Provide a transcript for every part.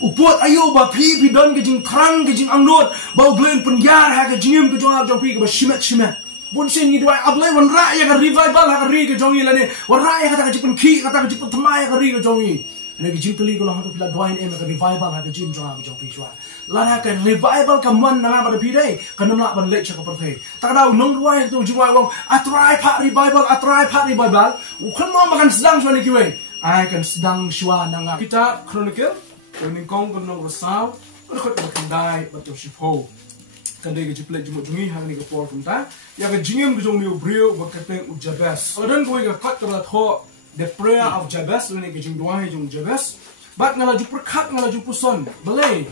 upot ayo ba pi don ke jing thrang ke jing angnot ba glen penyar ha ke jingim ke jong ak jong pi ke ba shimet bun sin ni dwai ablai wan ra ya ka revival ha ka ri ke jong la ne wan ra ya ka ta ke jing ki ka ta ke jing thma ya ka ri ke jong ni ne ke jing kli ko la ha to pila dwai em ka revival ha ke jing jong ak jong pi chwa la ha ka revival ka man na ba pi dai ka nam la ban le cha ka par the ta dau nong dwai to jiwa wong atrai pha revival u khon mo makan sedang chwa ni ki we ai kan sedang shwa na nga kita chronicle Kung kong kan nong rasaw, kan ko kendai bato shipho. Kandai ke jiple jumut jungi hang ni ke por kumta. Ya ke jingem ke jong ni ubrio bakateng u Jabez. Odan ko ke kat kala tho the prayer of Jabez ni ke jing duai jong Jabez. Bat ngala ju perkat ngala ju puson. Belai.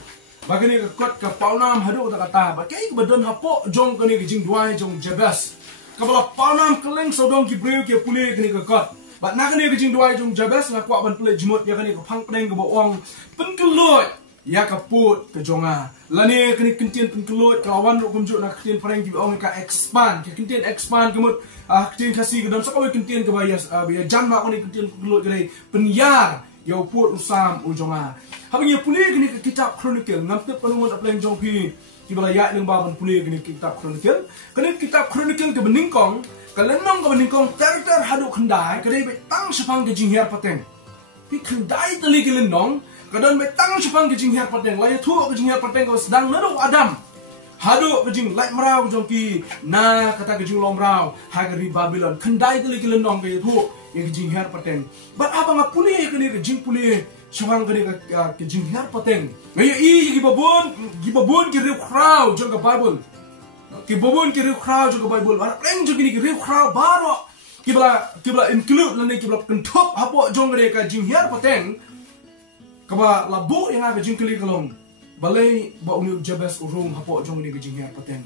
Bagani ke kat ke paunam hadu ta kata. Ba kai ke badon hapo jong ke ni ke jing duai jong Jabez. Kabala paunam keleng sodong ki brio ke pule ke ni ke kat. But nak ni kejing dua jong Jabez nak kuat ban pelik jemut ya kani ke pang pedeng ke bawang penkelut ya kaput ke jonga lani kani kentien penkelut kawan ru kumjuk nak kentien pereng ki bawang ka expand ke kentien expand kemut kentien kasih ke dalam sakawi kentien ke bayas biar jam mak ni kentien penkelut ke penyar ya put usam ujonga habis puli kani ke kitab chronicle ngapte penungut apeleng jong pi ki bala ya ning baban puli kani kitab chronicle ke beningkong Kalenong ka maningkong ter hadu kendai kadai be tang sepang ke jinghiar pateng. Pi kendai tali kelenong kadon be tang sepang ke jinghiar pateng. Lai thu ke jinghiar pateng ko sedang nado Adam. Hadu ke jing lai merau jong ki na kata ke jing lomrau hagari Babylon kendai tali kelenong ke thu ke jinghiar pateng. But abang apuli ke ni ke jing puli sepang ke jinghiar pateng. Ngai i gibabun ki riu krau jong ke Bible. Kibobon kiri crowd juga Bible, orang lain juga ni kiri crowd baru. Kibla include lani kibla kentup hapo jong mereka jinghiar pateng. Kaba labu yang aga jingkeli kalong. Balai ba uni Jabez urung hapo jong ni jinghiar pateng.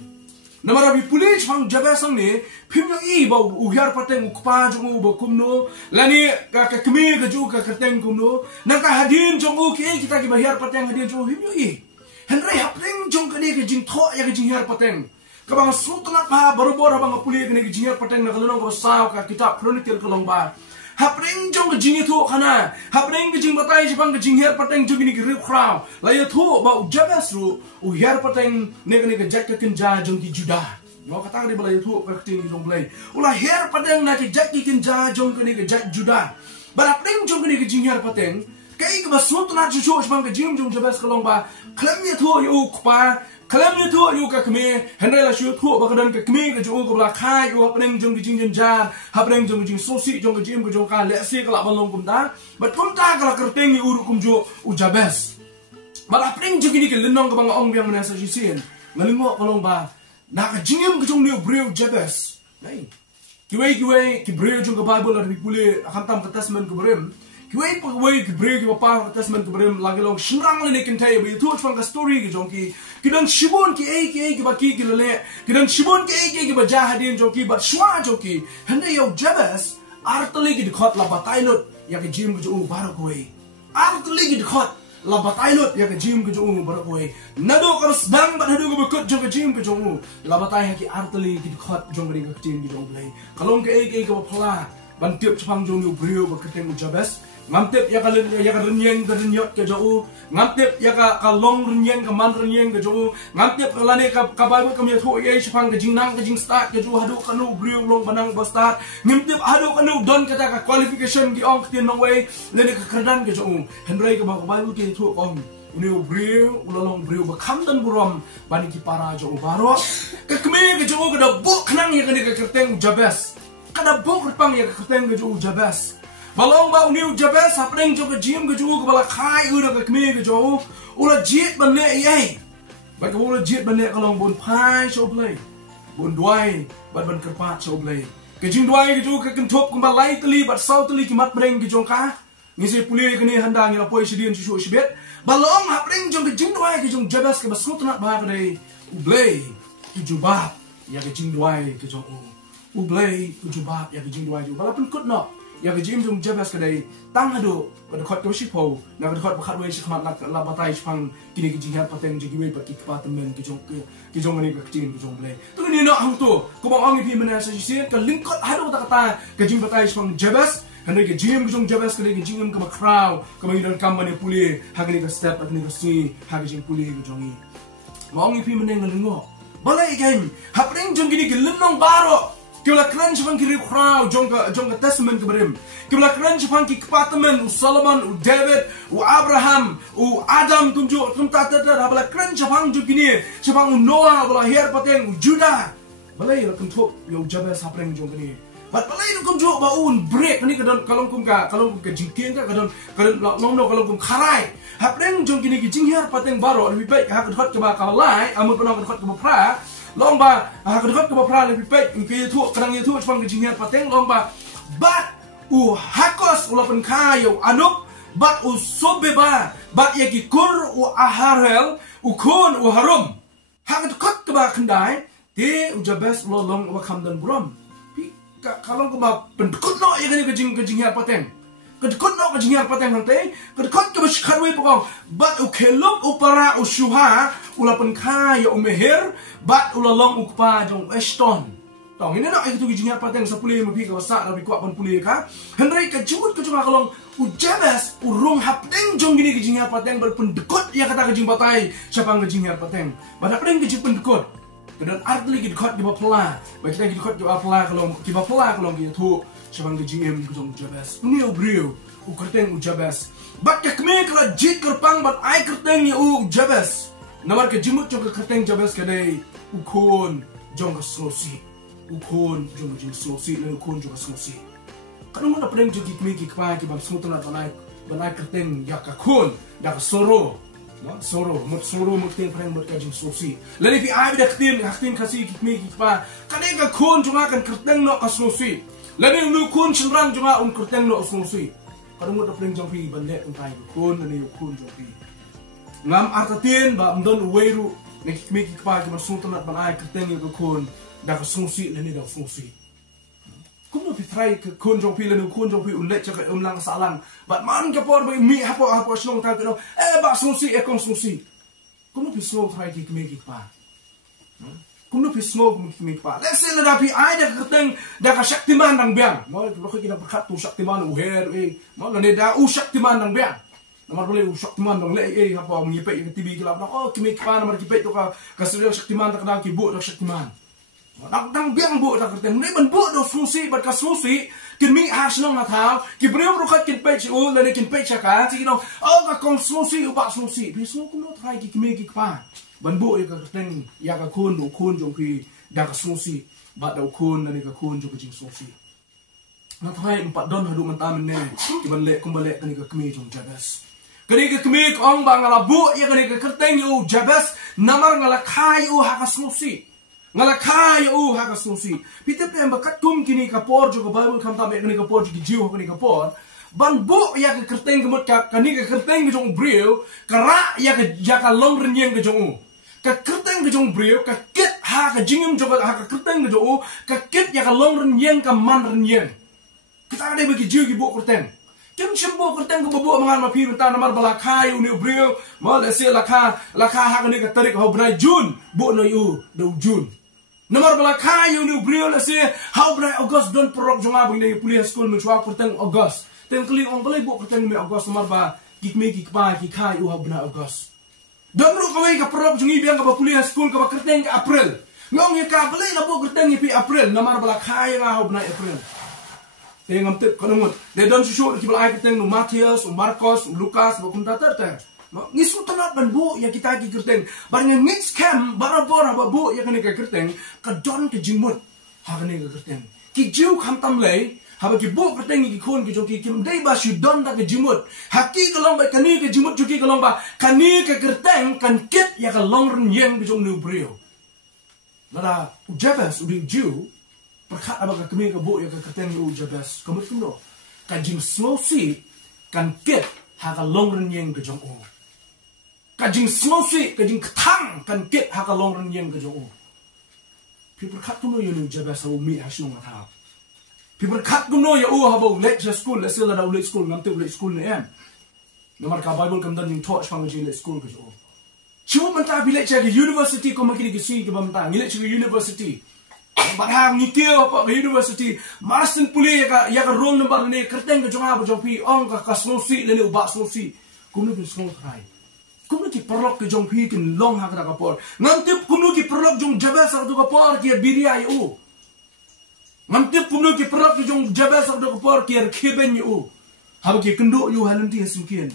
Namara bi pulis fang Jabez sang ni pimyo i ba uhiar pateng ukpa jong ba kumno. Lani ka kemi ka ju ka kerteng kumno. Nangka hadin jong ki kita kibahiar pateng hadin jong pimyo i. Henry hapeng jong kani ke jing tho ya ke jinghiar pateng. Kabang sultanat pa baru-baru abang apuli kene jingar pateng na kalunong ko saw ka kitab chronicle kalong ba hapring jong jingi thu khana hapring jing batai jipang jingar pateng jong ni ri khraw la ya thu ba Jabez ru u hiar pateng ne ke jak ke kinja jong ki juda no kata ri bala ya thu ka tin jong blai ula hiar pateng na ke jak ki kinja jong ke ni ke jak juda ba hapring jong ni ke jingar pateng kai ke ba sultanat ju jipang ke jing jong Jabez kalong ba klam ya thu yu khpa Kalam ni tu yu ka kami henry la shu tu bakadan ka kami ka ju ko la khai yu hapeng jong jing jing jan hapeng jong jing sosi jong jing ko jong ka le se ka la balong kum ta but kum ta ka la kerteng yu kum ju u Jabez bala hapeng jong ni ke lenong ka bang ong biang menasa jisin ngalingo kalong ba na ka jingim ka jong ni breu Jabez nei kiwe ki breu jong ka Bible la pule khantam ka testament ko brem Kiway ki break ki papa testament ko brem lagi long shurang le kin tay bi tu chang ka story ki jong ki kidan shibon ki ki ba ki le kidan shibon ki ba jahadin jong ki ba shwa jong ki hande yo Jabez artali ki dikhot la batailot ya ki jim ko jo bar ko e artali ki dikhot la batailot ya ki jim ko jo bar ko e nado kar sedang ba hadu ko ko jong jim ko jo la batai ki artali ki dikhot jong ri ka jim ki jong blai kalong ki ko phla ban tiap chang jong yu brio ba keteng Jabez Ngantip ya ka renyeng ka renyot ke jauh ngantip ya ka long renyeng ka man renyeng ke jauh ngantip ka lani ka Bible ka mi thu ye sipang ka jingnang ka jing start ke jauh hadu kanu briu long banang ba start ngintip hadu kanu don ka ta ka qualification ki ong tin nong way lani ka kerdan ke jauh henry ka Bible ke thu ong uni briu ulalong briu ba kamdan burom bani ki para jauh baro ka kemi ke jauh ka da buk nang ya ka kerteng Jabez ka da buk pang ya ka kerteng ke jauh Jabez Balong ba uniu Jabez hapeng jo ke jim ke jo ke bala khai ura ke kmi ke jo ula jit ban le ye ba ke ula jit ban le kalong bon phai so blai bon duai ban kerpat so blai ke jing duai ke jo ke kentup ke balai teli bat sau teli ki mat breng ke jo ka ni se puli ke ni handang ya poi sidien su sibet balong hapeng jo ke jing duai ke jo Jabez ke basutnat ba ke dei blai ki jubab ya ke jing duai ke jo blai ki jubab ya ke jing duai jo bala pun kut no ya ke jim jong Jabez kadai tang hadu pada khot ko sipo na khot bakhat wei sikmat nak la batai chpang kini ke jinghat pateng jigi wei pat ki patemen ke jong ni ke jing ke jong ble tu ni no hang tu ko bang ong pi mena sa sien ke lingkot hadu ta kata ke jing batai chpang Jabez Henry ke jim ke jong Jabez ke jim ke crowd ke mangidan kamane puli hagani ke step atni ke si hagajing puli ke jongi ngongi pi meneng lengo balai gen hapring jong gini ke lemnong baro kibla kran chapang kiri crowd jong ka testament ke berim kibla kran chapang ki department u Solomon u David u Abraham u Adam kunjo tumta tata habla kran chapang jong gini chapang u Noah bala her pateng u Judah balai la kuntuk yo Jabez hapring jong gini But balai nung kumjo baun break ni kadon kalong kum jingking ka kadon long kalong kum kharai hapreng jong kini ki jinghyar pateng baro lebih baik ha kadhot ke ba kalai amun penong kadhot ke pra long ba ha kadhot ke pra lebih baik ke tu kadang tu chpang ki jinghyar pateng long ba bat u hakos ulapan kayo anup bat u sobeba bat yaki kur u aharel u kun u harum ha kadhot ke ba khandai te u Jabez long u khamdan brom kalau kau bah pendekut no yang ni kejing apa teng, kedekut no kejing apa teng nanti, kedekut kau bersikap pokok, bat ukelop upara usuha, ulapan kaya umehir, bat ulalong ukpa jong Eston. Tong ini nak itu kejing apa teng sepuluh lebih kau sak lebih kuat pun pulih kah? Henry kejut kejung kalong Jabez urung hapdeng jong gini kejing apa teng berpendekut yang kata kejing batai, siapa kejing apa teng, badak pering kejing pendekut. Dan arti lagi dekat di bawah baik kita dekat di bawah kalau kita tu siapa yang GM kejong Jabez ini obriu ukerteng Jabez bat kekme kalau jit kerpang bat ai kerteng u Jabez namar ke jimut jong kerteng Jabez kadai ukon jong kesosi ukon jong sosi lalu ukon jong kesosi kalau mana pedeng jong kekme kekpa kebab semutan banai kerteng yakakon dak soro soro mut ting preng mut kajing sosi lani pi ai dak tin kasi kikme kikpa kane ka kon junga kan kerteng no kasosi lani nu kon chenrang junga kerteng no sosi kadang mut preng jong pi bande untai kon lani kon jong pi ngam artatin ba mdon weiru ne kikme kikpa ki masuntan at banai kerteng yo kon dak sosi lani dak sosi kuno pi try ke kon jong pi lanu kon jong pi unlet chaka umlang salang but man ka por ba mi hapo slong ta ko ba susi e kon susi kuno pi slow try ki me ki pa kuno pi slow ki me pa let's say la pi ai da keteng da ka shaktiman dang biang mo ro ki da khat tu shaktiman u her e mo la ne da u shaktiman dang biang namar boleh u shaktiman dang le e hapo mi pe ki tibi ki la oh ki me ki pa namar ki pe to ka sel shaktiman ta ka ki bu da shaktiman Dang biang bu tak kerteng ni ban bu do fungsi bat ka susi kin mi arsenal na thao ki breu ro khat kin pe chi u le kin pe cha ka chi no o ka kong susi u ba susi bi so ku no thai ki me ki pa ban bu ka kerteng ya ka kun do kun jong ki da ka susi ba da kun na ni ka kun jong jing susi na thai empat don hadu man ta men ne ki ban le kum bale ka ni ka kme jong Jabez kani ka kme ong ba ngala bu ya ka ni ka kerteng u Jabez namar ngala khai u ha ka susi ngala kaya haka susi pite pe bakat tum kini kapor jo Bible kam ta me kini kapor jo jiu kini kapor ban bo ya ka kerteng kemut ka kani ka kerteng jong breu kara ya ka long renyeng ke jong ka kerteng ke jong breu ka kit ha ka jingim jo ha ka kerteng ke jong ka kit ya ka long renyeng ka man renyeng kita ada bagi jiu ki bo kerteng kim chimbo kerteng ko bo mangan ma pi ta namar bala kai uni breu ma le se la kha ha kani ka tarik ho brai jun bo no yu do jun Nomor bala kayu ni brio la se how bra August don prok jonga bing ni pulia school me chwa kurteng August ten kling ong balai bo kurteng me August nomor ba kikme kikpa ki kayu ha bna August don ru kawai ka prok jongi biang ka pulia school ka kurteng April ngong ye ka balai la bo kurteng pi April nomor bala kayu nga ha bna April tengam te konumut de don shu ki bala kurteng no Matthias Marcos Lucas bo kun tatar ngisu tanat ban bu ya kita ki kerteng barang ngis cam barabor ba bu ya kani ka kerteng ka don ke jingmut ha kani ka kerteng ki jiu kham tam le ha ba ki bu kerteng ki khon ki joki kim dei ba shu don da ke jingmut ha ki ka long ba kani ke jingmut joki ka long ba kani ka kerteng kan kit ya ka long ren yeng bi jong nu brio lada Jabez u jiu perkhat aba ka kami ka bu ya ka kerteng u Jabez kamut kundo ka jing slow si kan kit ha ka long ren yeng bi jong u kajing slosi kajing ketang kan kit haka long ren yang kajong people kat kuno yunu Jabez au mi hasung atha people kat kuno ya u habo lecture school lesela da lecture school ngamte lecture school ne em nomor ka Bible kam dan ning torch pang lecture school kajong chiu manta bi lecture ke university ko makini ki si ke bamta ngi lecture university Barang ni kio apa ke university masin puli ya ka roll number ni kerteng ke jonga ba jongpi ong ka snosi le ubak snosi kumnu ki small cry kumnu ki perlok ke jongpi kin long ha ka por ngantip kumnu ki perlok jong jabas sa ka por ki biria yu ngantip kumnu ki perlok ki jong jabas sa ka por ki kheben yu ha ki kendo yu halanti simkien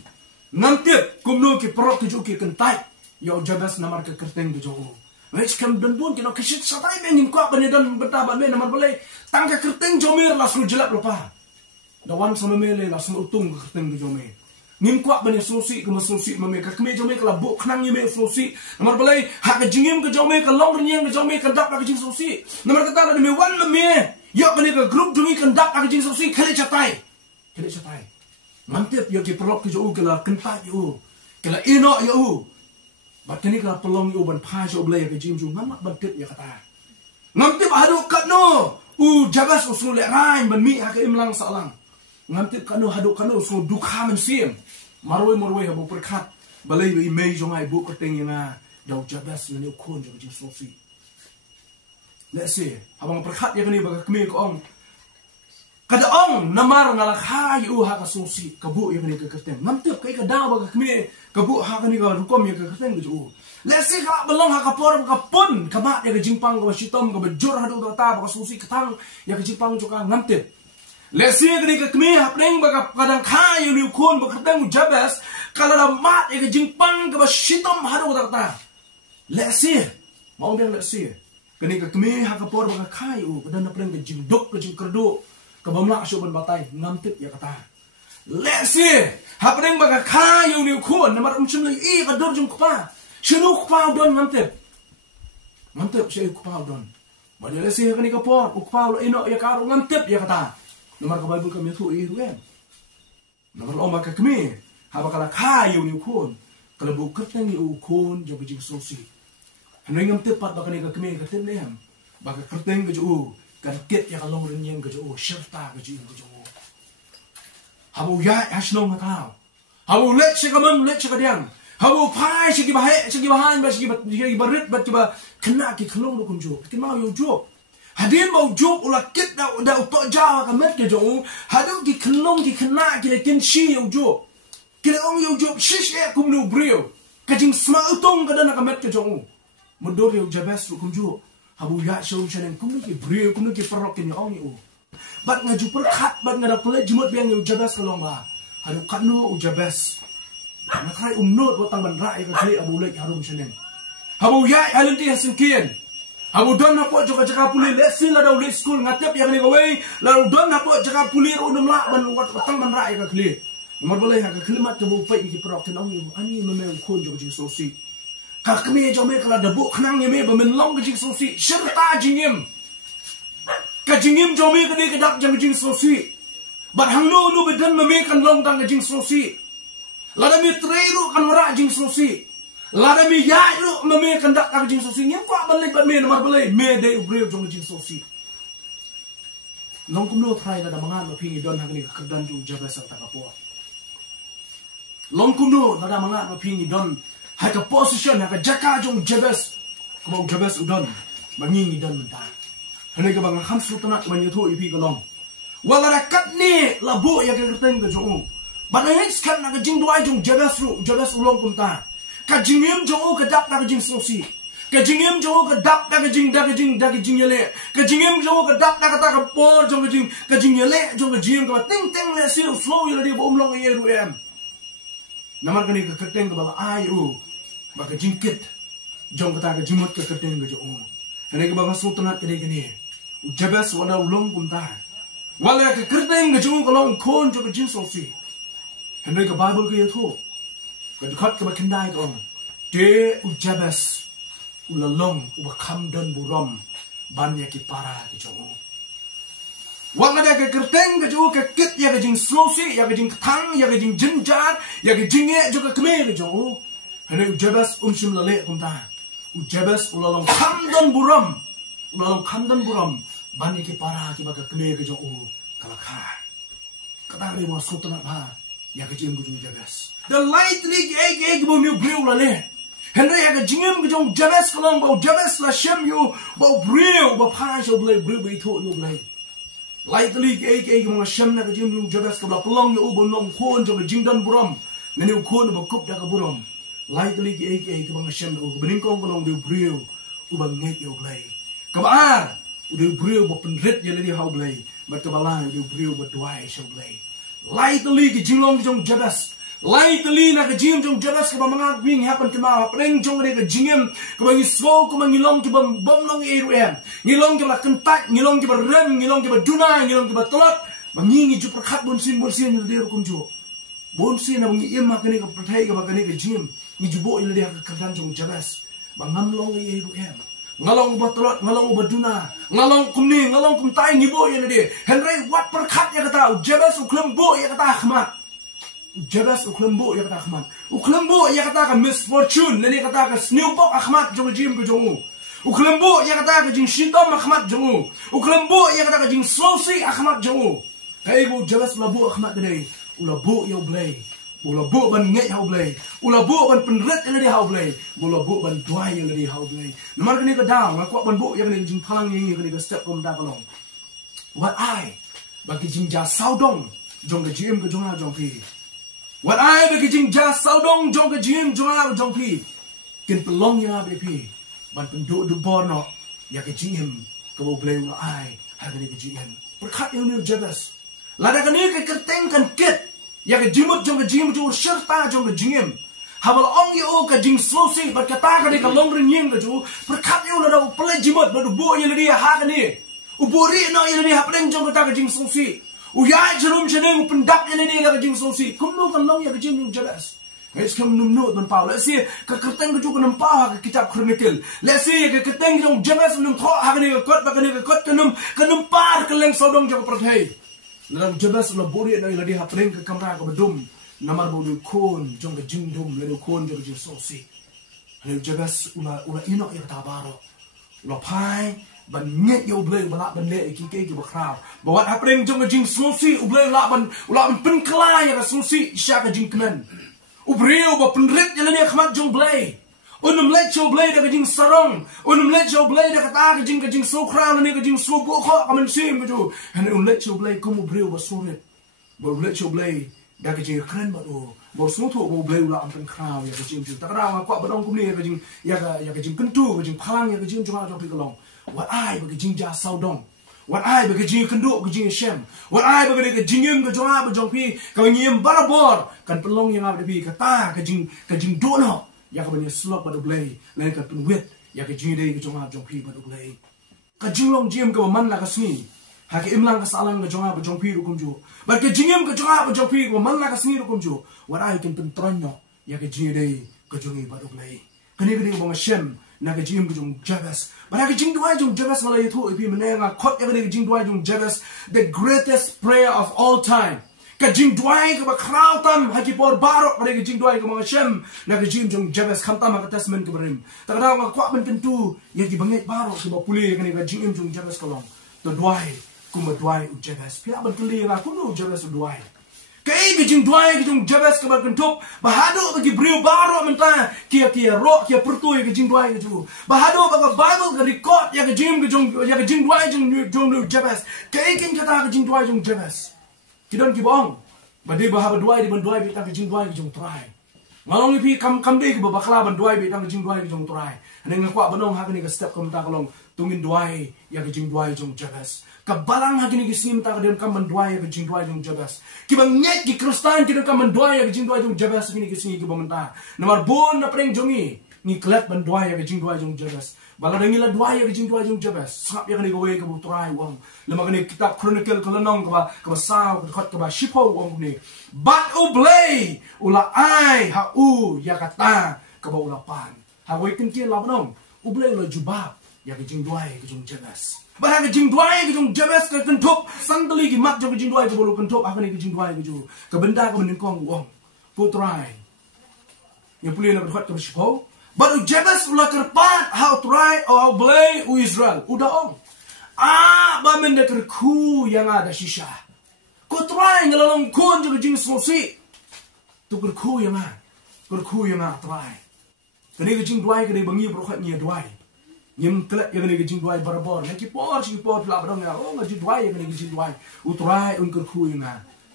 ngantip kumnu ki perlok ki ki kentai yo jabas namar ke kerteng ke jong Wes kam don pun kena kesit satai mengin kuat bani don bertabat me namar boleh tangka kerteng jomir lah sulu jelap lupa. Dawan sama mele lah sama utung ke kerteng ke jomir. Ngin kuat bani solusi ke masolusi mame ke keme jomir ke labuk kenang ye solusi. Namar boleh hak ke jingim ke jomir ke long renyang ke jomir ke dak ke jing solusi. Namar kata ada me wan me. Yo bani ke grup jungi ke dak ke jing solusi kale catai. Kale catai. Mantep yo ke perlok ke jo ke la kentat yo. Ke la ino yo. Bat kini kalau pelong yu ban pa jo blay ke jingju ngamak ban tit ya kata. Ngamtip haduk kano jabas usul le rain ban mi ha ke imlang salang. Ngamtip kano haduk kano usul dukha men sim. Maroi habu perkat balai wi mei jo ngai bu kerteng yang dau jabas ne kon jo jing sofi. Let's see abang perkat ya kini baga kemi ko ong. Kada ong namar ngalak ha yu ha ka sosi kabu ya kini ke kerteng. Ngamtip kai ka daw baga kemi kabu ha kani ka rukom ya ka kerteng jo. Lesi ka belong ha ka por ka pun ka ma ya ka jingpang ka sitom ka bejor ha do ta ka susi ketang ya ka jingpang jo ka ngamte. Lesi kani ka kmi ha preng ba ka kadang kha yu ni kon ba kerteng jabas kala da ma ya ka jingpang ka sitom ha do ta. Lesi mau biang lesi kani ka kmi ha ka por ba ka kha yu ka dan preng ka jingdok ka jingkerdo ka bamla syo ban batai ngamte ya kata. Lesi hapeng baga kayu ni kon namar umchum i ka dor jum kpa shinu kpa don ngantep she kpa don bade lesi kani ka por kpa lo ino ya karo ngantep ya kata namar ka bible ka methu i ruem namar lo ma ka kmi habakala kayu ni kon kala bu kerteng i kon jo bijing sosi hanoi ngantep pat bakani ka kmi ka tem nem baga kerteng ka jo kan ket ya kalong renyeng ka jo sherta ka jo Habu ya asnong hatau. Habu let sikamam let sikadiang. Habu pai sikibahan ba sikibarit ba kiba kena ki khlong do kunjo. Ki mau yo job. Hadin mau job ula kit da uto jawa ka met ke jo. Hadu ki khlong ki kena ki le kin shi yo job. Ki le ong yo job shish e kum no brio. Ka jing sma utong ka dana ka met ke jo. Mudor yo jabas ru kunjo. Habu ya shom shanen kum ki brio kum ki perok ni ong yo. Bat ngaju perkat bat ngada pula jemut biang yu jabas kalong ba hadu kanu u jabas nakrai umnot watang ban rai ka kli abu lek harum senen habu ya alinti hasinkian habu don na po joka jaka puli lesin la daw school ngatep yang ni gawai lalu don na po jaka puli unum la ban watang ban rai ka kli umar balai ha ka klimat jabu pai ki perok ten ong yu ani meme kon joka jing sosi ka kmi jome kala dabu khnang yeme ba men long jing sosi shirta jingim Kajingim jomi kene kedak jang jing sosi. Bat hang nu bedan meme kan long tang jing sosi. Lada mi treiru kan ora jing sosi. Lada mi ya ru meme kan dak jing sosi. Nyam kwa balik bat me namar balai me de ubre jong jing sosi. Long kum no try lada mangan mapingi don hang ni kerdan ju jabas ta kapo. Long kum no lada mangan mapingi don ha ka position ha ka jaka jong jabas. Kumau jabas udon bangi don mentah. Henai ka bang kham sultanat ban yuthu ipi kalong wala rakat ni labu ya ka kerteng ka jo ban ai skan na ka jing duai jong jabas ulong kumta ka jingim jo ka dak na ka jing sosi ka jingim jo ka dak na ka jing yele ka jingim jo ka dak na ka ta ka por jo ka jing yele jo ka jing ka ting le sil slow yele di bom long ye ruem namar ka ni ka kerteng ka bala ai ba ka jingkit jong ka ta ka jimut ka kerteng ka jo henai ka bang sultanat ka ni Jabas wala ulong kumta wala ka kerteng ga jung kolong kon jo ka jing sosi henai ka bible ka yatho ka dikhat ka bakindai ka de jabas ulalong ubakam dan buram banya ki para ki jo wala da ka kerteng ga jo ka kit ya ka jing sosi ya ka jing thang ya ka jing jinjar ya ka jinge jo ka kme ga jo henai jabas umshim lale kumta jabas ulalong kam dan buram ulalong kamdan buram bani ki para ki baga kme ke jo kalakha kata re mo sultanat ba ya ke jing jabas the light lig egg bo mi brew la ne Henry aga jingim ke jong Jabez kolong bau Jabez la shem yu bau brio bau pai so blay brio be tho yu blay. Lightly ke mga shem na ke jing jong Jabez ka bla pelong yu bo nom khon jong jingdan buram. Ngani u khon ba kup da ka buram. Lightly ke mga shem na u bening kong kolong de brio u ba nget yu blay. Ka ba de brio ba penrit ye le how blay. But ka ba la de brio ba dwai so blay. Lightly ke jinglong jong Jabez. Lightly na ke jing jong Jabez ka ba mga wing happen ka ma preng jong de ke jingim ka ba ngiswo ka ba ngilong ka ba bom long em ngilong ka ba kentak ngilong ka ba rem ngilong ka ba duna ngilong ka ba tolak ba ngingi ju prakhat bon sin de kum ju bon sin na ngi em ma ka ni ka prathai ka ba ka ni ke jingim ni ju bo ile de ka kan jong Jabez ba ngam long em ngalong ba tolak ngalong ba duna ngalong kumni ngalong kum tai ni bo ile de Henry wat prakhat ya kata Jabez uklem bo ya kata khmat Jabez uklembo ya kata Ahmad. Uklembo ya kata ka misfortune, nani kata ka snowpok Ahmad jong jim ko jongu. Uklembo ya kata ka jing shitom Ahmad jongu. Uklembo ya kata ka jing sosi Ahmad jongu. Hey bu Jabez labu Ahmad today. Ulabu ya blay. Ulabu ban ngai how blay. Ulabu ban penret ya di how blay. Ulabu ban dwai ya di how blay. Nomor kini ka down, ngakwa ban bu ya kini jing phalang yang kini ka step kom da kalong. What I bagi jing ja saudong jong ka jim ko jonga jong pi. What I bagi jing ja saudong jong ke jing jonga jong pi kin pelong ya be pi ban penduk du borno ya ke jing ke bo blay wa ai ha ke jing berkat yang ni Jabez lada ke ni ke kerteng kan kit ya ke jimut jong ke jing ju serta jong ke jing ha bal ong ye o ke jing slosi bat kata ke ke long ring ke ju berkat yang lada pelai jimut ba du bo ye le ha ke ni ubori no ye le ha peleng jong ke jing slosi Uyai jerum jeneng pendak ini dia ke jing sosi. Kumnu kan long ya ke jing Jabez. Guys kam numnu man pau. Let's see ke kerteng ke juga nempau ke kitab Chronicle. Let's see ke kerteng jong Jabez num tho ha ke kot ba ke kot ke nempar ke leng sodong jong perthai. Dalam Jabez la bori na ila dia preng ke kamera ke bedum. Namar bo kon jong ke jing dum le kon jong jing sosi. Hal Jabez ula ino ya tabaro. Ula pai ban nyet yo blay bala ban le ki ke ba khrao ba wat apreng jong jing sosi u blay la ban pen kla ya sosi sha ka jing knan u breo ba penret ya le khmat jong blay unum le cho blay da jing sarong unum le cho blay da ka jing so khrao ne ka jing so bo kho ka man sim ju han un le cho blay kum u breo ba so ne ba le cho blay da ka jing kran ba do bo so tho bo blay la pen khrao ya ka jing ju ta ra kwa ba dong kum ne ka jing ya ka jing kuntu ka jing phalang ya ka jing jong pi ka long What I bagi jing ja saudong. What I bagi jing kenduk ke jing Shem. What I bagi ke jingim ke jong ba jong pi ka ngiem barabor kan pelong yang ada pi kata ke jing dono ya ka bani slok ba do blay lain ka pun wet ya ke jing dei ke jong pi ba do blay. Ka jing long jim ke man la ka sni. Ha ke imlang ka salang ke jong ba jong pi ru kum ju. Ba ke jingim ke jong ba jong pi ko man la ka sni ru kum ju. What I kan pun tronyo ya ke jing dei ke jong ba do blay. Kani ke bang Shem na ke jing ke jong Jabez. But I jing dwai jong Jabez malay thu ipi menenga khot ya ke jing dwai jong Jabez the greatest prayer of all time. Ka jing dwai ka ba khrau tam ha ki por barok ke jing dwai ke mga Shem na ke jing jong Jabez kham tam ka testament ke berim. Ta ka nga kwa ben kentu ya ki banget barok ke ba puli ke jing jong Jabez kolong. To dwai ku ma dwai u Jabez. Pia ben tuli nga ku no Jabez u dwai. Kay bijing dwai bijing Jabez ke berkentup bahado bagi brio baro menta kia ro kia pertui ke jing dwai ke ju bahado bagi Bible ke record ya ke jing dwai jong Jabez kay kin kata ke jing dwai jong Jabez kidon ki bong badi bahaba dwai di ban dwai bi ke jing dwai ke jong trai ngalong ipi kam dei ke bakla ban dwai bi ke jing dwai ke jong trai ane ngakwa banong ha ke step kom ta kalong tungin dwai ya ke jing dwai jong Jabez kabalang hagini gisim ta kadem kam mandwai ke jing dwai jong Jabez ki bang nyet ki kristan ki kam mandwai ke jing dwai jong Jabez gini gisim ki bamenta nomor bon na preng jongi ni klet mandwai ke jing dwai jong Jabez bala dangila dwai ke jing dwai jong Jabez sap ya kani gowe ke butrai wang lama kani kitab Chronicle kolonong ka ba saw ka khot ka ba shipo wang ni but oblay ula ai ha u ya kata ka ba ula pan ha we kin ki labnong oblay lo jubab ya ke jing dwai ke jong Jabez Bahkan jing dwai ke jong Jabez ke kentup sandali ki mak jong jing dwai ke bolu kentup apa ni ke jing dwai ke ju ke benda ke meningkong wong putrai yang pulih nak berkhot ke bersyukur baru Jabez ulah kerpat how try or blay u Israel udah ong ba menda kerku yang ada shisha ko try ngelalong kon jong jing sosi tu kerku yang try Kani ke jing duai kani bangi brokat nia duai. Nyem telak ya kani ke jing duai barabor. Naki por pula badong ya. Oh ngaji duai ya kani ke jing duai. Utrai ungker ku yang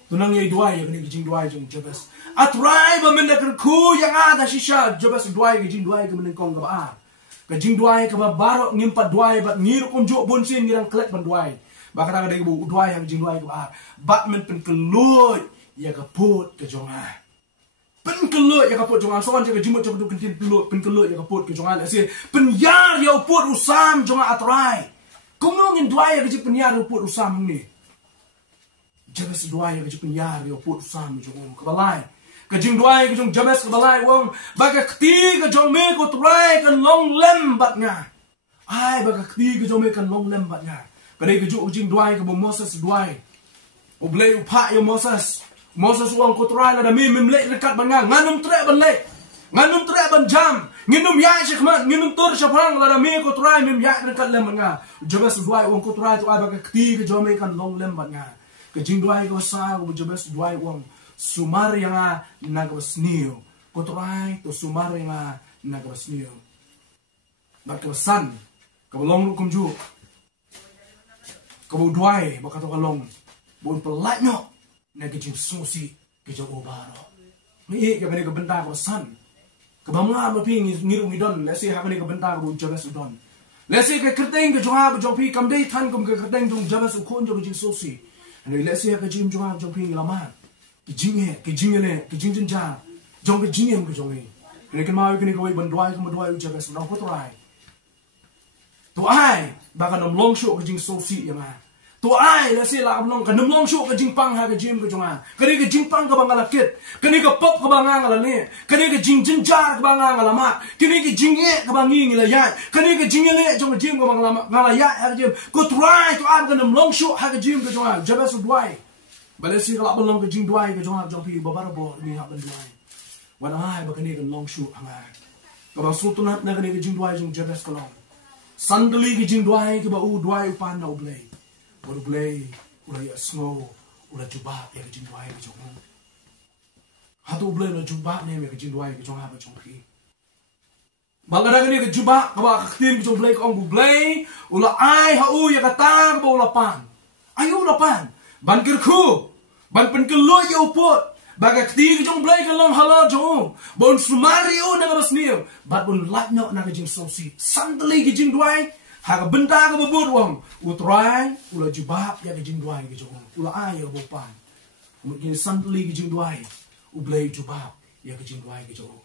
tunang ya duai ya kani ke jing duai jong jabas. Atrai ba menda ku yang ada shisha jabas duai ke jing duai ke menengkong ke ba. Ke jing duai ke ba barok ngimpat duai bat ngir kunjuk bonsin ngirang kelek ban duai. Bakar ada ibu duai yang jing duai ke ba. Bat men pen kelut ya ke put ke jonga. Pen kelut ya kapot jongan soan jaga jimut jaga tu kentin pelut pen kelut ya kapot ke jongan asi pen yar ya uput usam jonga atrai kumungin dua ya ke pen yar uput usam ni jaga sedua ya ke pen yar ya uput usam jonga kebalai ke jing dua ya ke jong jabes kebalai wong baga keti ke jong me ko trai kan long lembatnya ai baga keti ke jong me kan long lembatnya kadai ke jing dua ya ke Moses dua oblei upa ya Moses uang kutrai la dami mimlek dekat bangang nganum trek ban jam nginum ya shikman nginum tur shapang la dami kutrai mim ya dekat lem banga jabas duai uang kutrai tu aba keti ke jome kan long lem banga ke jing duai ko sa ko jabas duai uang sumar yang nagasnio kutrai to sumar yang nagasnio bakasan kabolong kumju kabul duai bakato kalong bon pelatnyo na kejing susi kejang obaro ni ke bani ke benta ko san ke bamla ma pi ngiru ngidon lesi ha bani ke benta ko jabas udon lesi ke kerteng ke jonga jo pi kam dei than kum ke kerteng dung jabas ukon jo kejing susi ni lesi ha ke jing jonga jo pi ngilama kejing le kejing jinja jong ke jingem ke jongi ni ke ma ke ni ko ban duai ko duai jabas na ko trai tu ai ba ka nom long sho kejing susi ya ma tu ai la se la long kan long shu ka jingpang ha ka jim ka jonga kani ka jingpang ka bangala kit kani ka pop ka banganga la ne kani ka jing jar ka banganga la ma kani ka jinge ka bangi ngila ya kani ka jingele jong jim ka bangala ngala ya ha jim ko try to am kan long shu ha ka jim ka jonga jabas duai bale si ka long ka jing duai ka jonga jong pi babara bo ni ha ban duai wan ai ba kani ka long shu anga ka ba sultanat na kani ka jing duai jong jabas ka long sandali ka jing duai ka ba u duai upan na oblay baru play ulah ya snow ulah jubah ya kejing duai ke jong hatu play ulah jubah ne me kejing duai ke jong ha ba jong pi bangada ni ke jubah ka ba khtim ke jong play ko ong play ulah ai ha u ya kata ba ulah pan ayu ulah pan ban kirku ban pen kelo ya upot baga khti ke jong play ke long hala jong bon sumari u na ka basniu bat bon lakno na ke jing sosi sandali ke jing duai haga benda ka babur wong utrai ula jubab ya gejing duai ke jong ula ai ya bopan mungkin santli gejing duai ublai jubab ya gejing duai ke jong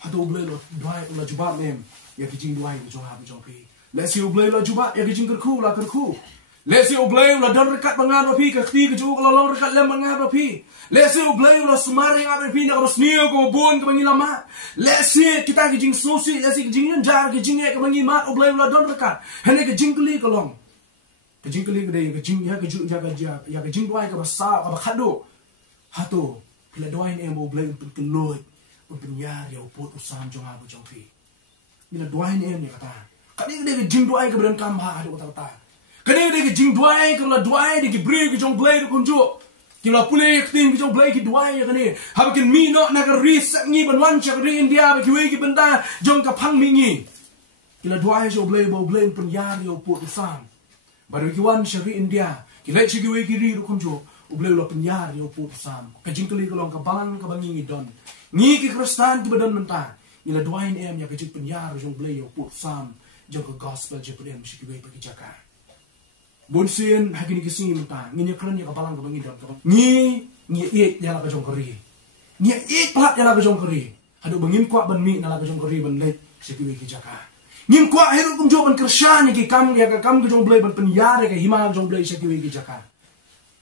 hatu ublai lo duai ula jubab mem ya gejing duai ke jong ha be jong pi lesi ublai lo jubab ya gejing kerku lesi ublai ula don rekat bangan pi ke khti ke jong lo rekat lem bangan pi lesi ublai ula sumari ngabe pi na rosnio ko bon ke bangi lama lesi kita gejing sosi lesi gejing jar gejing ke bangi mat ublai ula don rekat hene ke jingkli kolong ke jingkli ke dei ke jing ya ke ju jaga ya ke jing duai ke basa ka khado hatu pila duai ne mo ublai pun keloi pun penyar ya upot usam jong ha jong pi bila duai ne ni kata kadi ke jing duai ke badan kamba adu kata kani de jing duai ke la duai de bri ke jong blai kun ju ki la pule ke tin ke jong blai ke duai kani ha ke mi no na ke ris ngi ban wan cha ri india ke we ke benda jong ka phang mi ngi ki la duai jo blai bo blai pun ya yo pu sam baru ki wan cha ri india ki le chi ke we ke ri kun ju blai lo pun ya yo pu sam ke jing kali ke long ka balan ka bangi ngi don ngi ke kristan ke badan menta ni la duai em ya ke jing pun ya jong blai yo pu sam jong ka gospel je pun em chi ke we pa ki jaka bonsin hagini kising mata nginya kran ya kapalang ka bangi don ngi e ya la ka jong kari ngi e plat ya la ka jong kari adu bangin kwa ban mi na la ka jong kari ban let sekiwi ki jaka ngin kwa heru kum jo ban kershan ki kam ya ka kam ka jong blai ban penyare ka hima jong blai sekiwi ki jaka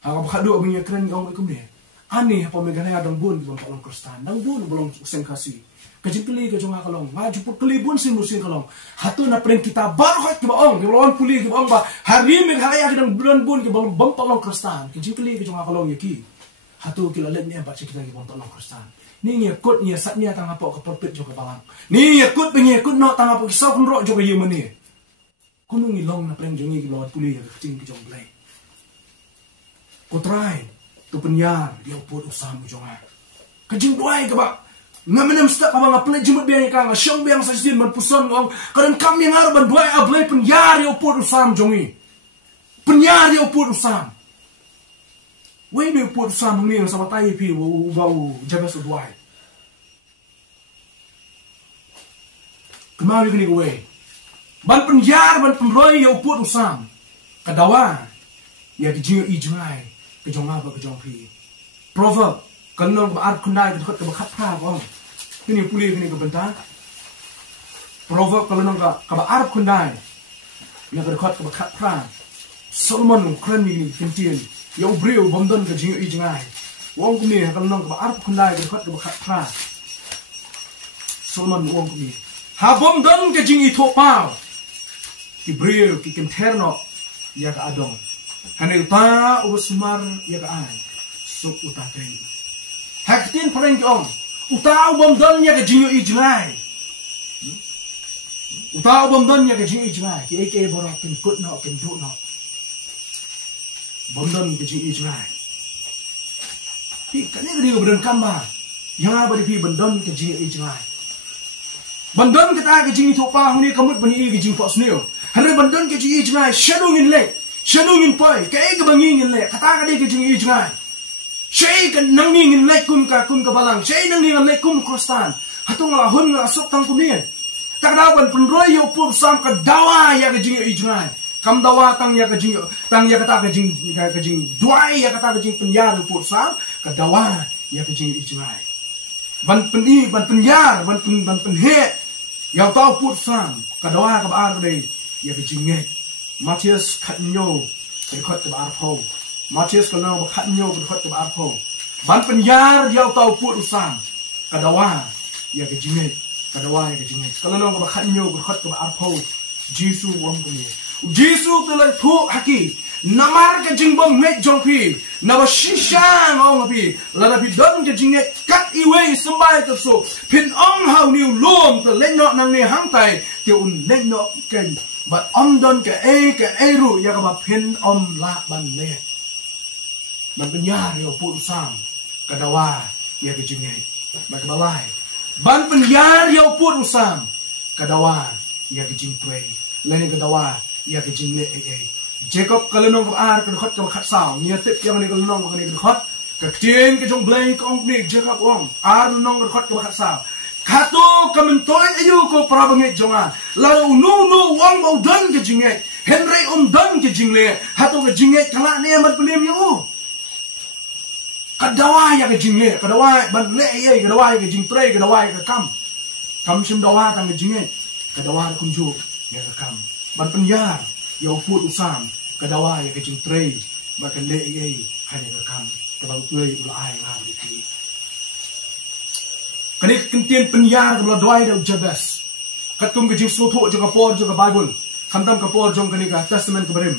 ha ka khadu bangi kran ngong ikum ne ani apa megana adang bun bon kolong kristan dang bun bolong seng kasi kajipili ke jonga kalong ma juput keli bun sin musin kalong hatu na pren kita bar hot ke baong ke lawan puli ke baong ba hari me haya ke dang bulan bun ke baong bam palong kristan kajipili ke jonga kalong yaki hatu ke lalet ne ba kita ke bong tolong kristan ni nge kut ni sat ni tang apa ke perfect jo ke balang ni nge kut penye kut no tang apa ke sau kun ro jo ke yum ni kunu ngi long na pren jongi ke lawan puli ke cing ke jong blai ko try tu penyar dia put usam jonga kajing duai ke ba ngamenem stak abang aple jimut biang kang syong biang sajin man puson ngong karan kam yang arban buai ablay penyar yo put usam jongi penyar yo put usam we ni put usam ni sama tai pi wau jabas buai kemari gini we ban penyar ban penroy yo put usam kadawa ya dijingo ijngai ke jonga ba ke jong pi proverb kanong ba art kundai ke khot ke khat pha kong ini puli ini ke bentang proverb kanong ka ba art kundai ya ke khot ke khat pha Solomon kran ni kintin yo breu bomdon ke jingo ijngai wong kumi kanong ka ba art kundai ke khot ke khat pha Solomon wong kumi ha bomdon ke jingi tho pao ki breu ki kenterno ya ka adong hanel pa usmar ya ka ai suk utateng haktin pareng ong utau bomdon ya ka jinyo ijngai utau bomdon ya ka jinyo ijngai ki eke borok kin kut no kin du no bomdon ke jinyo ijngai pi kane gari go bren kamba yang bari pi bomdon ke jinyo ijngai bomdon kita ke jinyo thopa huni kamut bani ke jinyo posneo hare bomdon ke jinyo ijngai shadowing le shadowing poi ke eke bangin le kata ka de ke jinyo ijngai Shay kan nang ngin lek kum ka balang shay nang ngin lek kum krostan hatung la hun la sok tang kumien tak dawan penroy yo pur sam ka dawa ya ka jing ijngai kam dawa tang ya ka jing tang ya kata ka jing duai ya kata ka jing penyar pur sam ka dawa ya ka jing ijngai ban penyar ban he ya tau pur sam ka dawa ka ba dei ya ka jing Matius khatnyo ke khot ka ba pho Matius kalau berkatnya berkata berapa? Ban penyar dia tahu put usam. Kadawa ya kejinget, kadawa ya kejinget. Kalau orang berkatnya berkata berapa? Jisu wong kini. Jisu telah tu haki. Namar kejingbong met jongpi. Nawa shisha ngong api. Lada bidon kejinget kat iwe sembai terso. Pin ong hau niu lom te lenyok nang ni hangtai. Te un lenyok ken. But don ke eru ya kaba pin la ban le. Ban penyar yo put usam kadawa ya kejinget bak balai ban penyar yo put usam kadawa ya kejing pray lene kadawa ya kejing le Jacob kalonong ar kan khot ka khat saw nia tip yang ni kalonong kan ni khot ka tien ke jong blai kong ni Jacob ong ar nong khot ka khat saw kato kamentoy ayu ko prabange jonga lalu nu wang bau dan kejinget Henry dan kejing le hato kejinget kala ne mat pelim yo kadawa ya ke jinge kadawa ban le ye kadawa ya ke jing tre kadawa ya ke kam sim dawa tang ke jinge kadawa kunju ya ke kam ban penyar ya put usam kadawa ya ke jing tre ba ke le ye hanya ke kam tabau plei ulai la di ki kani kentien penyar ke doai da jabas katum ke jing soto juga por juga bible khantam ka por jong kani ka testament ke berim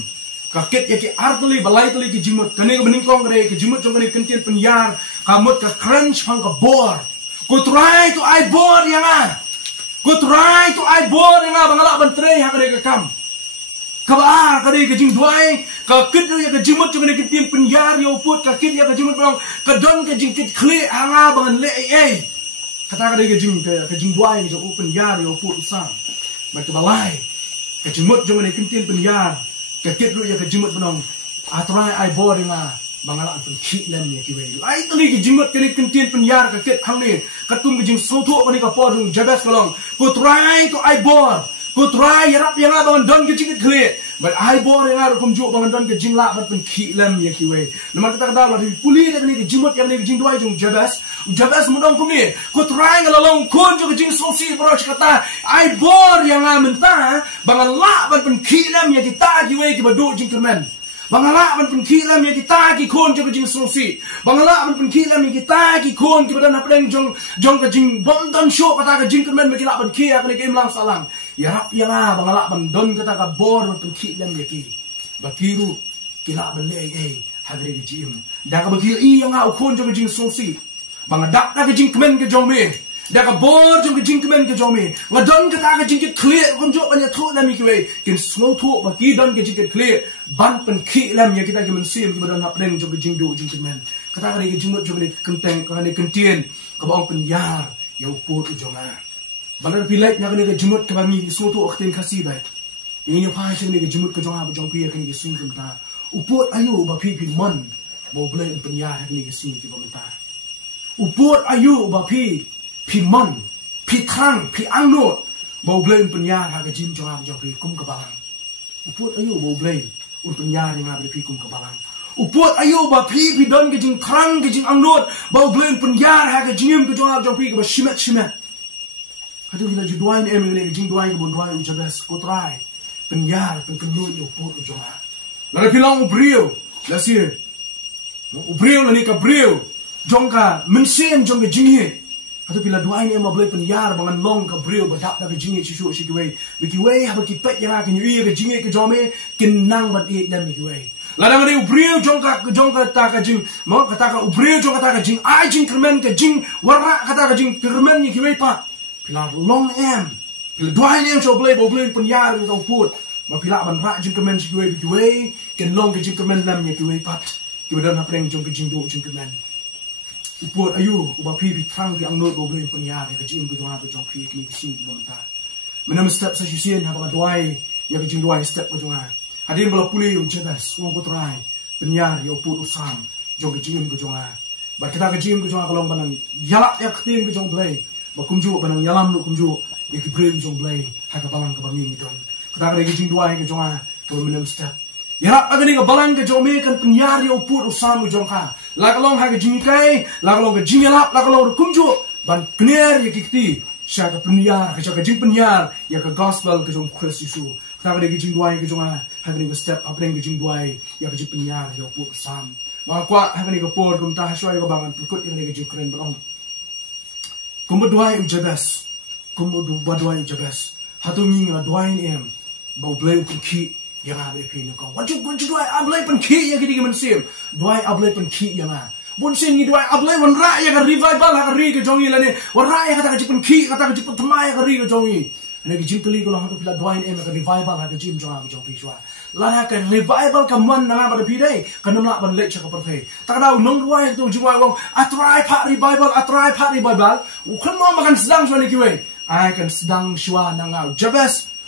kakit ya ki artuli balai tuli ki jimut kani ke beningkong kare ki jimut jong kani kentien penyar kamut ka crunch pang ka bor ko try to I bor yang bangala bantre ha kare ka kam ka kare ka jing duai ka kit ya ka jimut jong kani kentien penyar yo put ka kit ya ka jimut bang ka don ka jing kit khle anga bangan le kata kare ka jing duai ni jong penyar yo put usam ba ka balai ka jimut jong kani kentien penyar kakit lu ya ke jimut benong atrai ai boring la bangala an ki lem ya ki wei lai tali ki jimut kini kentien penyar kakit hang ni katum ki jing soto pani ka podung jabas kolong ko try to ai bor ko try yarap yang la bangan don ki jing kle but ai bor yang ar kum ju bangan don ki jing la bat pen ki lem ya ki wei nama kata kata la di puli ni ki jimut yang ni ki jing doi jung jabas mudong kum ni ko try ngalalong kun ju ki jing sosi bro kata ai bor yang a menta bangan la bat pen ki lem ya ki ta ki wei ki badu jing kermen bangala man pen ki lem ya ki ta ki kon ju ki jing sosi bangala man pen ki lem ya ki ta ki kon ki badan apdeng jong ka jing bom don show kata ka jing kermen me ki la ban ki ya ka ni game lang salang yarap yang a bangala ban don kata ka bor man pen ki lem ya ki bakiru ki la ban le hagre ki jim da ka bakir I yang a kon ju ki jing sosi bangadak ka jing kermen ke jong me da ka bor jong ki jing kermen ke jong me ngadon kata ka jing ki clear kon ju ban ya thu lem ki we kin snow thu ba ki don ki jing ki clear ban pen ki lem ya kita ki men sim ki badan apdeng jong ki jing do jing kermen kata ka ni ki jimut jong ni kenteng ka ni kentien ka bang pen yar ya upur ujonga balar pilek na kani ke jumut ke bangi semua tu aktin kasih bai ini apa sih ni ke jumut ke jonga bajong pi kani ke sing ta upur ayu ba pi man mau beli penyah kani ke sing ti ba upur ayu ba pi man pi thang pi angno mau beli penyah ha ke jim jonga bajong pi kum ke balang upur ayu mau beli penyah ni ngabli pi kum ke balang upur ayu ba pi don ke jing thang ke jing angno mau beli penyah ha ke jim ke jonga bajong pi ke ba shimet hadu kita juduain ni jing duain ke bon duain ujabes kotrai penyar penkenut yo pot ujonga la pilang ubrio la si ubrio la ni ka brio jongka mensen jongka jinghe hadu pila duain ma blai penyar bangan long ka brio badak da jinghe chisu shikiwe bikiwe ha ki pet yang ka nyi ka jinghe ke jome kinang bat e dan bikiwe la dang ni ubrio jongka ta ka jing mo kata ka ubrio jongka ta ka jing ai jing kermen ka jing wara kata ka jing kermen ni kiwe pa pila long em pila duain em so blai penyar ni tau put ma pila ban ra jing kemen kiwe ken long ke jing kemen lam ni kiwe pat kiwe dan apreng jong ke jing do jing kemen upur ayu uba pi trang di angno bo blai penyar ke jing ke jong jong pi ni ke sing bon ta menam step sa sien ha ba duai ya ke jing duai step ko jong hadin bala puli jebas wong ko trai penyar ya upur usam jong ke jing ke jong ba kita ke jing ke jong kalong banang yala ya ktin ke jong blai ba kumju banang yalam lu kumju ya ke blai jong blai ha ka balang ka bangi ni don kita ke jing duai ke jong ko menam step ya agani ke balang ke jong me kan penyar ya upur usam jong ka la kalong ha ke jing kai la kalong ke jing yala la kalong kumju ban kner ya kiti sya ke penyar ke jing penyar ya ke gospel ke jong Kristus Yesus kita ke jing duai ke jong ha ke step apreng ke jing duai ya ke jing penyar ya upur usam ma kwa ha ke por kum ta shwai ke bangan pukut ya ke jing kren barong kumbu duai ujabes kumbu duai ujabes hatu nging la duai em bau blai pun ki yang abe pi ni ko wajib duai ablai pun ki ya ke di men sim duai ablai pun ki yang a bon sin ni duai ablai wan ra ya ke revival ha ke ri ke jongi la ni wan ra ya kata ke pun ki kata ke pun tmai ke ri ke jongi ne ke jing kali ko la hatu pila duai em ke revival ha ke jim jonga ke jong pi shwa la ha ke revival ka man na ba pi dai kanam la ban le cha ka perfe tak dau nong duai tu jiwa wong atrai pha revival u kan mo makan sedang shwa ni ki we ai kan sedang shwa na ngau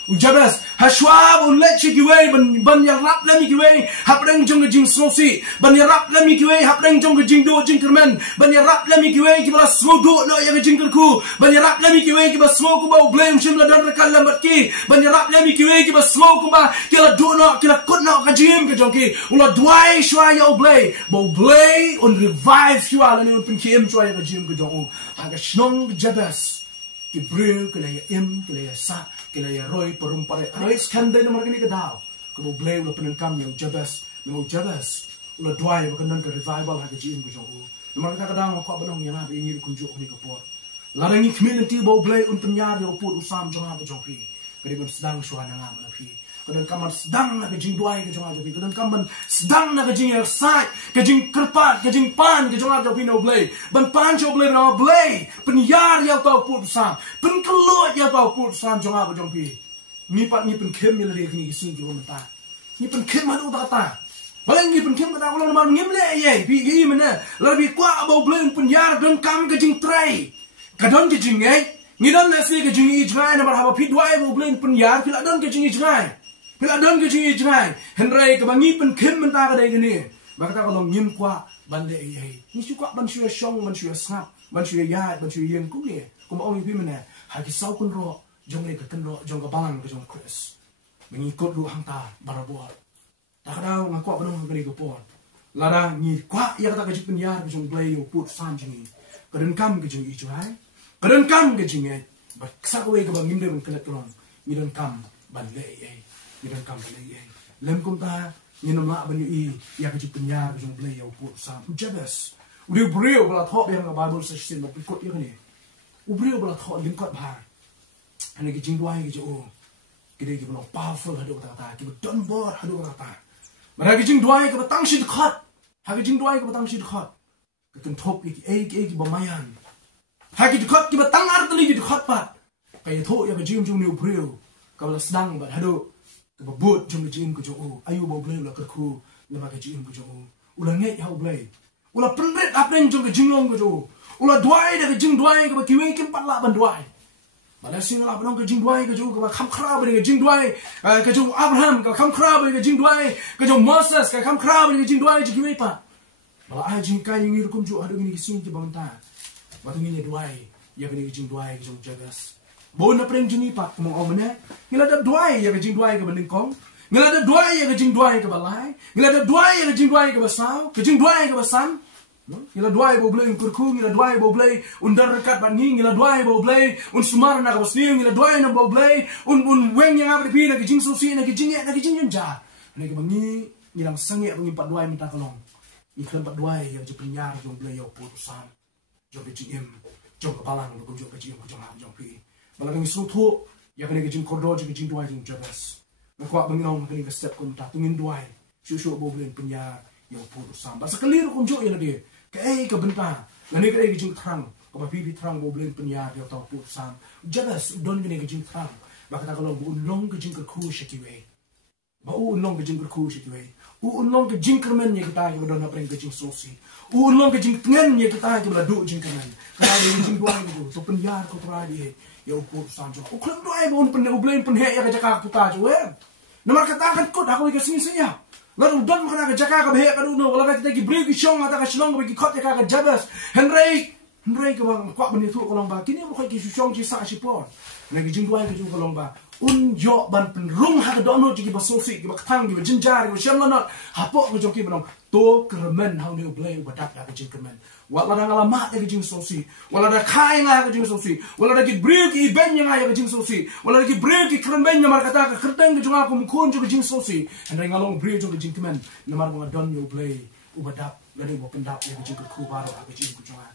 Ujabes hashwab unlet chikiwe ban yarap lami kiwe hapreng jong jing sosi ban yarap lami kiwe hapreng jong jing do jing kermen ban yarap lami kiwe kibala smodo no ya jing kerku ban yarap lami kiwe kibala smoke ba blame shimla dan rakal lambat ki ban yarap lami kiwe kibala smoke ba kila do no kila kut no ka jim ke jong ki ula duai shwa ya blay on revive shwa la ni un pin kim shwa ya jim ke jong aga shnong jabes ki bril kila ya kila ya sa kila ya roy perumpare roy skandai nomor kini kedau ke bo blay ula penengkam ya jabes ula duai bakan dan ke revival ha ke jim ke jong nomor ka kedau ko benong ya ngabe ingin kunjuk ni ke por larangi community bo blay un penyar ya uput usam jong ha ke jong pi ke di sedang suana ngam pi kadang kaman sedang na ke jing duai ke jong ha pi kadang kaman sedang na ke jing ya sai ke jing kerpat ke jing pan ke jong ha pi no blay ban pan jo blay no blay penyar ya tau put usam pen kelot ya tau put usam jong ha ke jong pi ni pat ni pen kem ya le ni ke sing jo mata ni pen kem adu ta balang ni pen kem kata ko ma ngim le ye pi gi mena la bi kwa bo blay penyar dan kam ke jing trai kadon ke jing ni dan na se ke jing i jngai na ba pi duai bo blay penyar pila dan ke jing i jngai pila dan ke jing i jngai henrai ke bangi pen kem menta ka dai ni ba kata ko ngim kwa ban le ye ni su kwa ban shue shong ban shue snap ban shue ya ban shue yen ku ni ko ma ong pi mena ha ki sau kun ro jong le ka kan ro jong ka balang ke jong Chris mengikut lu hang ta barabo tak ada ngaku apa nong kali kepon lara ni kwa ya kata ke penyar ke jong blay yo put sam jing kadang kam ke jing i jngai kadang kam ke jing ba sak we ke bang ngim de kan tolong ni dan kam ban le ye ni dan kam le ye lem kum ta ni nom la ban i ya ke penyar ke jong blay yo put sam jabes udah brio bala thok yang bible session ba pikot ye ni ubrio bala thok lingkot ba ane ke jing duai ke jo kide ke balo powerful hadu kata ke don bor hadu kata mereka jing duai ke batang si dekat hagi jing duai ke batang si dekat ke kentop ke bamayan hagi dekat ke batang arteli ke dekat pat kaya tho ya ke jing jung ni ubrio ke bala sedang bat hadu ke babut jung jing ke jo ayu bo blay la ke ku le ba ke jing ke jo ulangai ya blay ula penret apeng jong ke jinglong ke jo ula duai de ke jing duai ke ba kiwe kim pat la ban duai bala sing la ban ke jing duai ke jo ke ba kham khra ba ke jing duai ke jo Abraham ke kham khra ba ke jing duai ke jo Moses ke kham khra ba ke jing duai ji kiwe pa bala ai jing kai ngi kum jo adu ngi sing ti bang ta ba tu ngi duai ya ke jing duai ke jo jagas bo na preng jini pa mo omne ngila da duai ya ke jing duai ke ban kong ngila da duai ya ke jing duai ke balai ngila da duai ya ke jing duai ke basau ke jing duai ke basam ngila duai bo blei kurku ngila duai bo blei undar rekat bani ngila duai bo blei un sumar na ke basni ngila duai na bo blei un weng yang apa pi na ke jing susi na ke jing ja na ke bangi ngilang sange bangi pat duai minta tolong iklan pat duai ya je penyar jong blei yo putusan jong ke jing jong ke balang ko jong ke jing ko jong pi bala ngi sutu ya ke jing kordo je ke jing duai jong jagas Nakwa banginaw magaling ka step kung tatungin duay. Susu boblin penya yung puro samba. Sa kaliro kung jo yun na di. Kaya kabenta. Gani kaya gijing trang. Kapapipi trang boblin penya yung tao puro samba. Jagas don gani gijing trang. Bakit ako lang buunlong gijing kerku siya kiwe. Buunlong gijing kerku siya kiwe. Uunlong gijing kermen niya kita yung doon na parang gijing sosi. Uunlong gijing tengen niya kita yung ladu gijing kermen. Kaya gijing duay nito. So penyar ko tradi ya ukur sanjo uklam doai bon pen ublain pen he ya jaka puta jo namar katakan kod aku ke sini saya lalu don kana ke jaka ka he ka no wala ka tagi break shong ata ka shlong ba ki khot ka ka jabas henry ke bang kwa bani tu kolong ba kini mo kai ki shong ji sa si por na ki jing doai ke ju kolong ba un jo ban pen rung ha ka dono ji ki ba sosi ki ba thang ki ba jinjar ki ba shem not ha po ko jo ki ba to kermen how ni ublain ba dak ka jing kermen wala da ngalamat ya jing sosi wala da kai nga jing sosi wala da ki break i ben nga ya jing sosi wala da ki break i kremben nya mar kata ka kerteng ki junga ko mukon jo jing sosi and ring along break jo jing kemen na mar ba don yo play ubadap la de bo pendap ya jing ko baro ka jing ko junga